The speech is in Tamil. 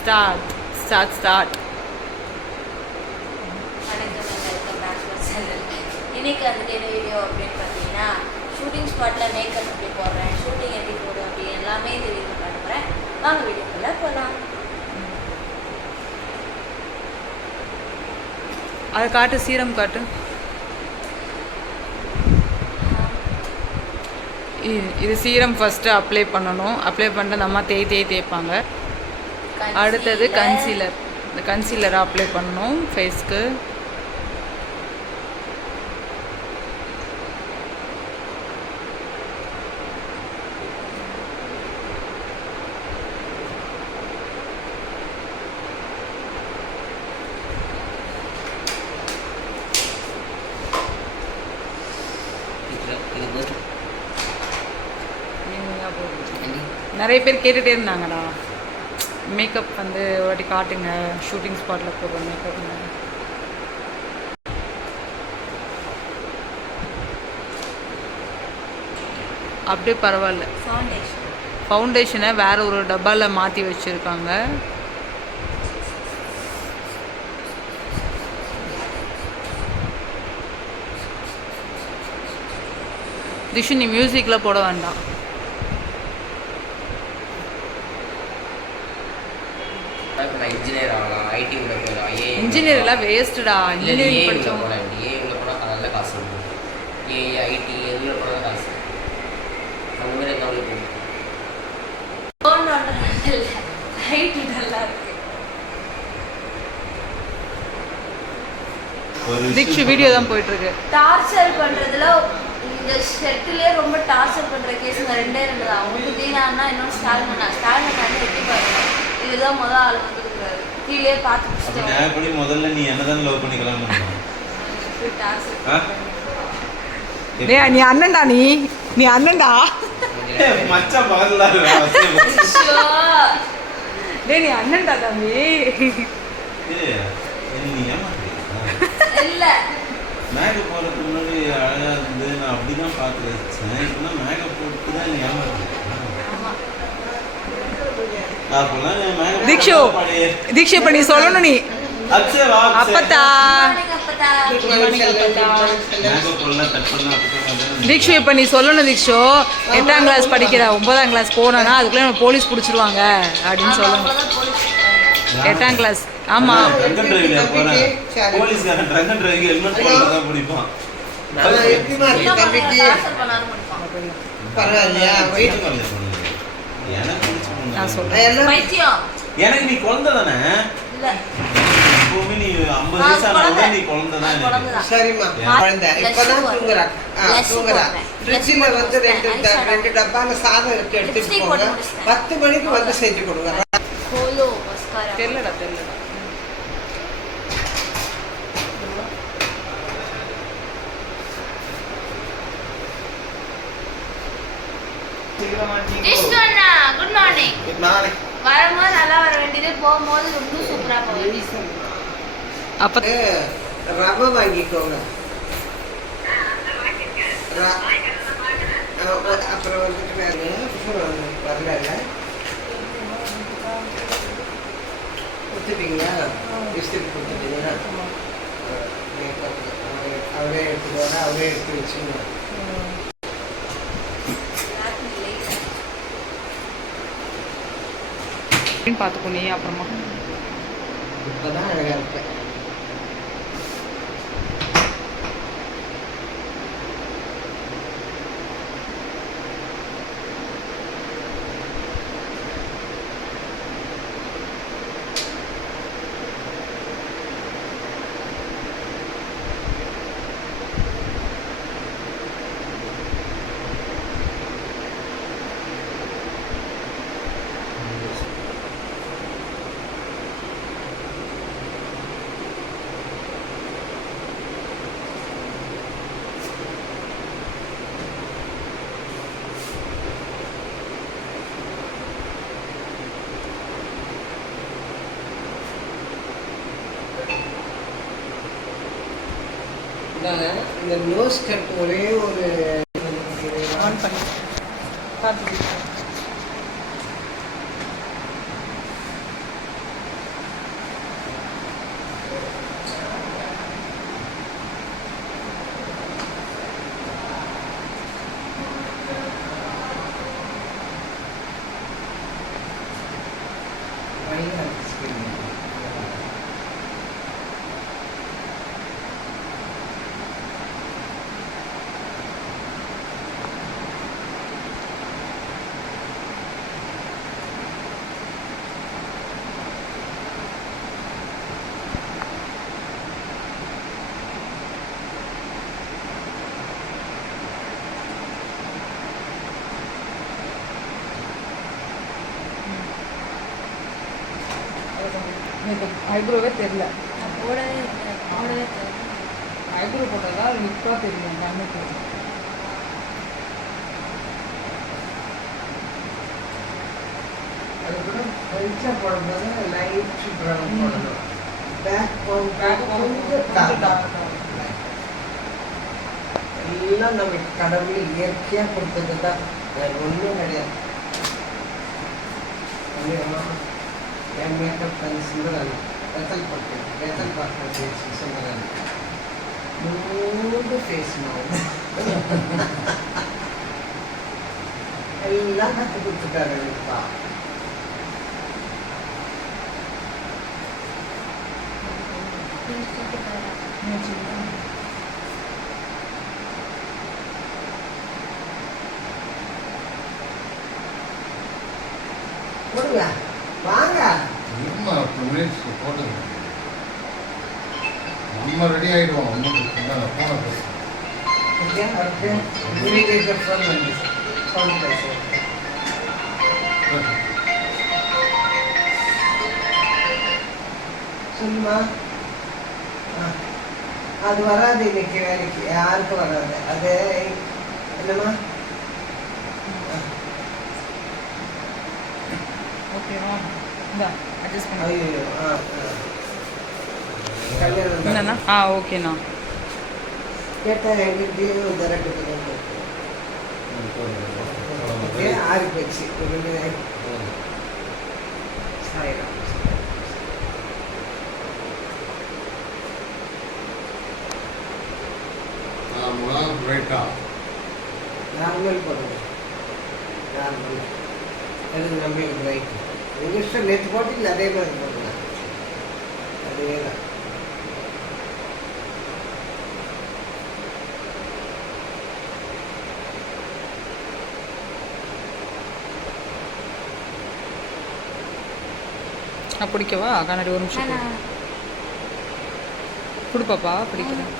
ஸ்டார்ட். இன்னைக்கு வந்துட்டு என்ன வீடியோ அப்படின்னு பார்த்தீங்கன்னா ஷூட்டிங் ஸ்பாட்டில் மேக்கப் எப்படி போடுறேன், ஷூட்டிங் எப்படி போடுவேன் அப்படி எல்லாமே இந்த வீடியோ பண்ணுறேன். வாங்க வீடியோக்குள்ளே போகலாம். அதை காட்டு, சீரம் காட்டு. இது சீரம் ஃபஸ்ட்டு அப்ளை பண்ணணும். அப்ளை பண்ணிட்டு அந்த அம்மா தேய்ப்பாங்க. அடுத்தது கன்சீலர். இந்த கன்சீலரை அப்ளை பண்ணணும் ஃபேஸ்க்கு. நிறைய பேர் கேட்டுகிட்டே இருந்தாங்கடா, மேக்கப் வந்து வாட்டி காட்டுங்க, ஷூட்டிங் ஸ்பாட்டில் போடுற மேக்கப்ங்க. அப்படியே பரவாயில்ல. ஃபவுண்டேஷனை வேற ஒரு டப்பாவில் மாற்றி வச்சுருக்காங்க. திஷு, நீ மியூசிக்கில் போட வேண்டாம். இன்ஜினியர் ஆகலாம், ஐடி உள்ள போகலாம். இன்ஜினியர் எல்லாம் வேஸ்ட்டுடா. இன்ஜினியரிங் படித்தோம். ஏ உள்ள போனால் நல்ல காசு இருக்கும். ஐடி உள்ள போனால் காசு. அந்த மாதிரி என்ன உள்ள போகும். தீக்ஷு வீடியோ தான் போயிட்டு இருக்கு. டார்ச்சர் பண்றதுல இந்த செட்டிலே ரொம்ப டார்ச்சர் பண்ற கேஸுங்க ரெண்டே தான். ஒன்று தீனான்னா இன்னொன்று ஸ்டாலின் எப்படி பாருங்க. இதுதான் முதல் ஆள் வந்துருக்காரு. கீழே பார்த்து முதல்ல நீ என்னதான் லவ் பண்ணிக்கலாம். நீ அண்ணன்டா, நீ அண்ணன்டா. மச்சான் பக்கத்துல டேய், நீ அண்ணன்டா தம்பி. நீ இல்ல மேக்கப் போறதுக்கு முன்னாடி அழகா இருந்து நான் அப்படிதான் பார்த்து வச்சேன். இப்ப மேக்கப் போட்டு தான் நீ ஏமாத்துறேன். தீக்ஷு இப்ப நீ சொல்லணும். நீ அப்பத்தா தீக்ஷு இப்ப நீ சொல்லணும். தீக்ஷு 8ஆம் கிளாஸ் படிக்கிற, 9ஆம் கிளாஸ் போனா அதுக்குள்ள நம்ம போலீஸ் பிடிச்சிருவாங்க அப்படின்னு சொல்லணும். 8ஆம் கிளாஸ். ஆமா, எனக்கு நீ குழந்தை தானே. எப்பவுமே நீ 50 வயசு ஆனா நீ குழந்தை தான். சரிம்மா, குழந்தை இப்பதான் தூங்குறா. ஃப்ரிட்ஜில் வந்து ரெண்டு டப்பால சாதம் இருக்கு, எடுத்துட்டு போங்க. 10 மணிக்கு வந்து செஞ்சு கொடுங்க. தெரியலடா. Good morning. வரும்போது நல்லா வர வேண்டியது, போகும்போது ரொம்ப சூப்பரா போக வேண்டியது. அப்ப ரவை வாங்கிக்கோங்க. அப்புறம் வந்துட்டு வரல கொடுத்துட்டீங்களா? டிஸ்ட்ரிக்ட் கொடுத்துட்டீங்களா? அவரே எடுத்துக்கோங்க, அவரே எடுத்து வச்சுங்க. பார்த்துக்கோ நீ அப்புறமா. இப்பதான் அழகா இருப்பேன். இந்த நோஸ் கட் ஒரே ஒரு ஆன் பண்ணி பார்த்து எனக்கு ஐப்ரோவே தெரியல. நான் போடவே இல்லை, போடவே தெரியல. ஐப்ரோ போட்டதா லுக்காக தெரியும் கண்ணுக்கு. அது கூட வெளிச்சா போடும்போது லைட் ப்ரௌன் போடணும். பேக் கொஞ்சம் டார்க். எல்லாம் நமக்கு கடவுள் இயற்கையா கொடுத்தது தான், வேற ஒன்றும் கிடையாது. என் மேக்கப் பண்ணி சுந்தரன் வெத்தல் பார்க்க பேசி சுந்தரன் 3 ஃபேஸ் எல்லாம் கற்றுக் கொடுத்துட்டாரு எனக்குப்பா. கொடுங்க வாங்க. போட்டுங்க, நம்ம ரெடி ஆகிடுவோம். ஒன்றும் போன இமீடியேட்டாக ஃபோன் பண்ணி ஃபோன் பேசுகிறேன். சொல்லுமா. அது வராது இன்னைக்கு வேலைக்கு, யாருக்கும் வராது. அது என்னம்மா? ஓகேவா? இந்த அட்ஜஸ்ட் பண்ணி ஐயோ கல்யாணம் என்னண்ணா? ஓகேண்ணா. கேட்டால் எங்கிட்டையும் தரட்டுக்கு ஆறி போச்சு. சாயிரம் நார்மல் போடுங்க. நார்மல் அது நம்மளுக்கு ரைட். உங்கள் இஷ்டம். நேற்று போட்டிங்க அதே மாதிரி போடுங்க. அதே தான். பிடிக்கவா? கண்ணாடி ஒரு நிமிஷம் கொடுப்பாப்பா. பிடிக்கிறேன்.